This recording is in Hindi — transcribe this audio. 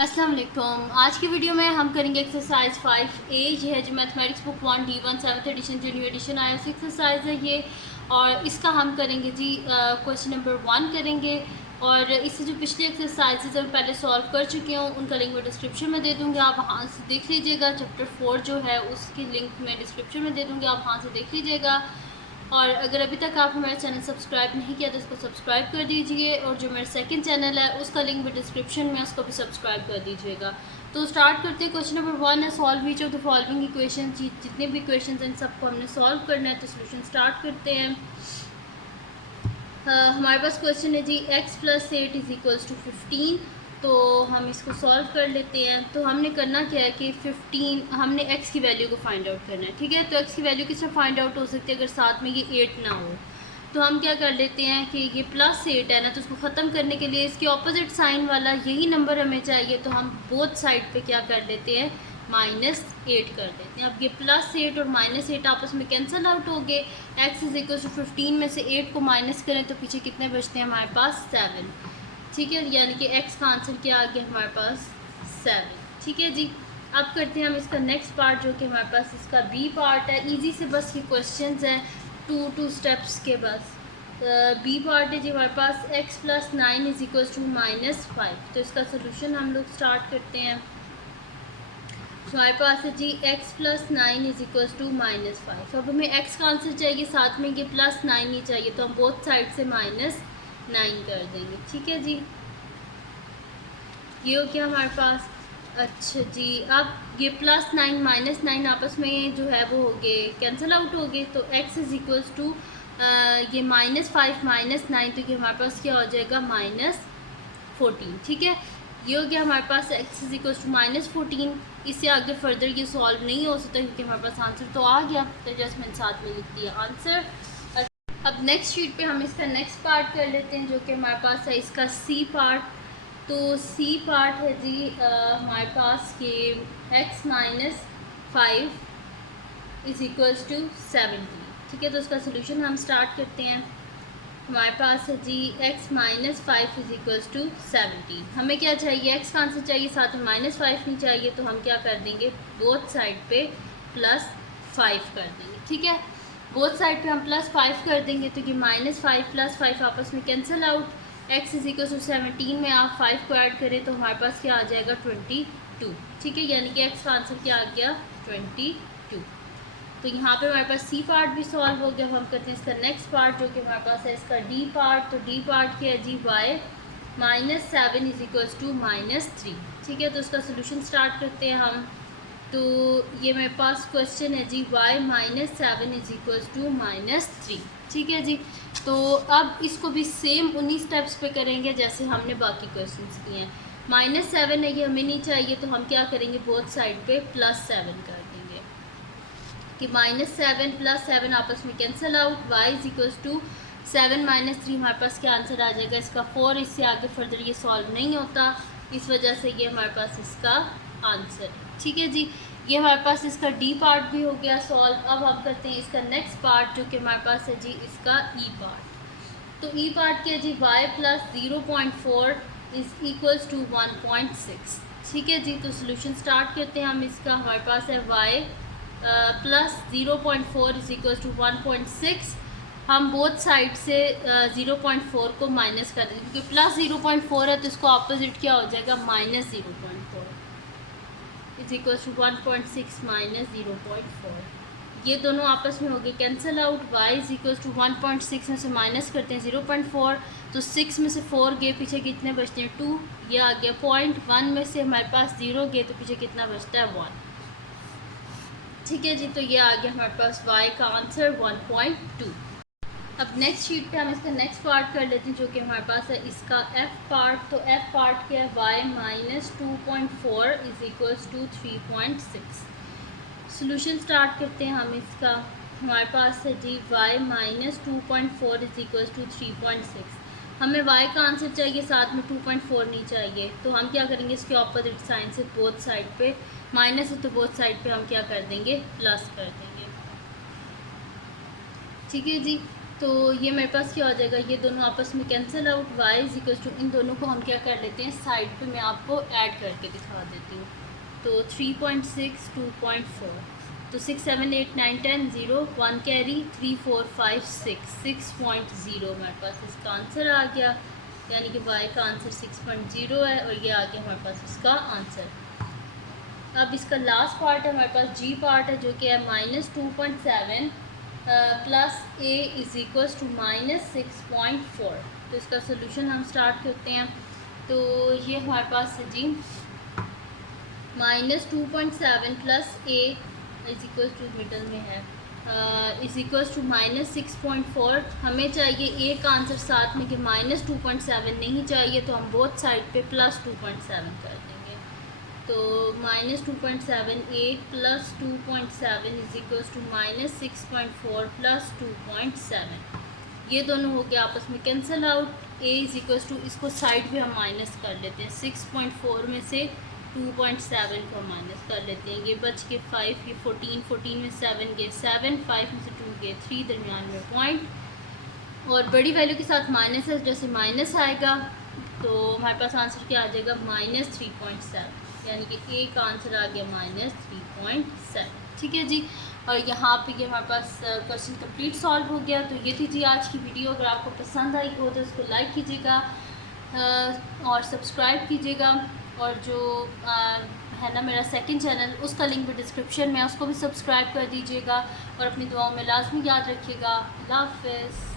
अस्सलाम वालेकुम। आज की वीडियो में हम करेंगे एक्सरसाइज 5A। ये है जो mathematics book 1 D1 7th edition जो न्यू एडिशन आया उस एक्सरसाइज है ये। और इसका हम करेंगे जी क्वेश्चन नंबर 1 करेंगे। और इससे जो पिछली एक्सरसाइजेज हम पहले सॉल्व कर चुके हूँ उनका लिंक मैं डिस्क्रिप्शन में दे दूँगी, आप वहाँ से देख लीजिएगा। चैप्टर 4 जो है उसकी लिंक मैं डिस्क्रिप्शन में दे दूँगी, आप वहाँ से देख लीजिएगा। और अगर अभी तक आप हमारा चैनल सब्सक्राइब नहीं किया तो उसको सब्सक्राइब कर दीजिए, और जो मेरा सेकंड चैनल है उसका लिंक भी डिस्क्रिप्शन में, उसको भी सब्सक्राइब कर दीजिएगा। तो स्टार्ट करते हैं। क्वेश्चन नंबर 1 है solve each of the following equation. जितने भी इक्वेशन हैं सबको हमने सॉल्व करना है, तो सोल्यूशन स्टार्ट करते हैं। हमारे पास क्वेश्चन है जी x + 8 = 15। तो हम इसको सॉल्व कर लेते हैं। तो हमने करना क्या है कि 15 हमने x की वैल्यू को फाइंड आउट करना है, ठीक है। तो x की वैल्यू किस तरह फाइंड आउट हो सकती है अगर साथ में ये 8 ना हो। तो हम क्या कर लेते हैं कि ये +8 है ना, तो उसको ख़त्म करने के लिए इसके ऑपोजिट साइन वाला यही नंबर हमें चाहिए। तो हम बोथ साइड पे क्या कर लेते हैं, -8 कर देते हैं। अब ये +8 और -8 आपस में कैंसिल आउट हो गए। x = 15 में से 8 को माइनस करें तो पीछे कितने बचते हैं हमारे पास, 7, ठीक है। यानी कि x का आंसर क्या आ गया हमारे पास, 7, ठीक है जी। अब करते हैं हम इसका नेक्स्ट पार्ट, जो कि हमारे पास इसका बी पार्ट है। इजी से बस ये क्वेश्चंस हैं, टू स्टेप्स के बस। बी पार्ट है जी हमारे पास x + 9 = -5। तो इसका सोल्यूशन हम लोग स्टार्ट करते हैं। तो हमारे पास है जी x + 9 = -5। अब हमें x का आंसर चाहिए, साथ में ये +9 ही चाहिए, तो हम बोथ साइड से -9 कर देंगे, ठीक है जी। ये हो गया हमारे पास। अच्छा जी, अब ये +9 -9 आपस में जो है वो हो गए, कैंसिल आउट हो गए। तो x = ये -5 -9, तो ये हमारे पास क्या हो जाएगा, -14, ठीक है। ये हो गया हमारे पास x = -14। इससे आगे फर्दर ये सॉल्व नहीं हो सकता क्योंकि हमारे पास आंसर तो आ गया, तो जस्ट मैंने साथ में लिख दिया आंसर। अब नेक्स्ट शीट पे हम इसका नेक्स्ट पार्ट कर लेते हैं, जो कि हमारे पास है इसका सी पार्ट। तो सी पार्ट है जी हमारे पास कि x - 5 = 70, ठीक है। तो उसका सोल्यूशन हम स्टार्ट करते हैं। हमारे पास है जी x - 5 = 70। हमें क्या चाहिए, x का आंसर चाहिए, साथ में -5 नहीं चाहिए। तो हम क्या कर देंगे, बोथ साइड पे +5 कर देंगे, ठीक है। बोथ साइड पे हम +5 कर देंगे तो ये -5 + 5 आपस में कैंसिल आउट। x = 17 में आप 5 को ऐड करें तो हमारे पास क्या आ जाएगा, 22, ठीक है। यानी कि x का आंसर क्या आ गया, 22। तो यहाँ पे हमारे पास सी पार्ट भी सॉल्व हो गया। हम करते हैं इसका नेक्स्ट पार्ट, जो कि हमारे पास है इसका डी पार्ट। तो डी पार्ट क्या है जी, y - 7 = -3, ठीक है। तो उसका सोल्यूशन स्टार्ट करते हैं हम। तो ये मेरे पास क्वेश्चन है जी y - 7 = -3, ठीक है जी। तो अब इसको भी सेम उन्हीं स्टेप्स पे करेंगे जैसे हमने बाकी क्वेश्चंस किए हैं। -7 है, ये हमें नहीं चाहिए, तो हम क्या करेंगे, बोथ साइड पे +7 कर देंगे कि -7 + 7 आपस में कैंसिल आउट। y = 7 - 3 हमारे पास क्या आंसर आ जाएगा, इसका 4। इससे आगे फर्दर ये सॉल्व नहीं होता, इस वजह से ये हमारे पास इसका आंसर है, ठीक है जी। ये हमारे पास इसका डी पार्ट भी हो गया सॉल्व। अब हम करते हैं इसका नेक्स्ट पार्ट, जो कि हमारे पास है जी इसका ई पार्ट। तो ई पार्ट क्या है जी, y + 0.4 = 1.6, ठीक है जी। तो सोल्यूशन स्टार्ट करते हैं हम इसका। हमारे पास है y + 0.4 = 1.6। हम बोथ साइड से 0.4 को माइनस कर देंगे क्योंकि +0.4 है, तो इसको अपोजिट क्या हो जाएगा, -0.4 = 1.6 - 0.4। ये दोनों आपस में हो गए कैंसिल आउट। y = 1.6 में से माइनस करते हैं 0.4, तो 6 में से 4 गए, पीछे कितने बचते हैं, 2। ये आ गया 0.1 में से हमारे पास 0 गए, तो पीछे कितना बचता है, 1, ठीक है जी। तो ये आ गया हमारे पास y का आंसर 1.2। अब नेक्स्ट शीट पे हम इसका नेक्स्ट पार्ट कर लेते हैं, जो कि हमारे पास है इसका f पार्ट। तो f पार्ट क्या है, y - 2.4 = 3.6। सोल्यूशन स्टार्ट करते हैं हम इसका। हमारे पास है जी y - 2.4 = 3.6। हमें y का आंसर चाहिए, साथ में 2.4 नहीं चाहिए। तो हम क्या करेंगे, इसके ऑपोजिट साइन से बोथ साइड पे माइनस है, तो बोथ साइड पे हम क्या कर देंगे, प्लस कर देंगे, ठीक है जी। तो ये मेरे पास क्या हो जाएगा, ये दोनों आपस में cancel out, y is equal to, इन दोनों को हम क्या कर लेते हैं साइड पे, मैं आपको ऐड करके दिखा देती हूँ। तो 3.6 2.4, तो 6 7 8 9 10 0 1 कैरी 3 4 5 6 6.0 मेरे पास इसका आंसर आ गया, यानी कि y का आंसर 6.0 है और ये आ गया हमारे पास इसका आंसर। अब इसका लास्ट पार्ट है हमारे पास जी पार्ट है, जो कि है -2.7 plus a is equals to -6.4। तो इसका सोल्यूशन हम स्टार्ट करते हैं। तो ये हमारे पास है जी -2.7 plus a is equals to, middle में है, इज़ इक्वल्स टू -6.4। हमें चाहिए a का आंसर साथ में कि -2.7 नहीं चाहिए, तो हम बोथ साइड पे +2.7 कर देंगे। तो -2.7 a plus 2.7 is equals to -6.4 plus 2.7, ये दोनों हो गया आपस में cancel out. a is equals to, इसको साइड पे हम माइनस कर लेते हैं, 6.4 में से 2.7 को हम माइनस कर लेते हैं, ये बच के 5, ये 14, 14 में 7 गए 7, 5 में से 2 गए 3, दरमियान में पॉइंट, और बड़ी वैल्यू के साथ माइनस है, जैसे माइनस आएगा तो हमारे पास आंसर क्या आ जाएगा -3.7, यानी कि ए का आंसर आ गया -3.7। ठीक है जी, और यहाँ पे ये हमारे पास क्वेश्चन कंप्लीट सॉल्व हो गया। तो ये थी जी आज की वीडियो, अगर आपको पसंद आई हो तो उसको लाइक कीजिएगा और सब्सक्राइब कीजिएगा, और जो है ना मेरा सेकंड चैनल, उसका लिंक भी डिस्क्रिप्शन में है, उसको भी सब्सक्राइब कर दीजिएगा, और अपनी दुआओं में लाजमी याद रखिएगा। अल्लाह हाफ़िज़।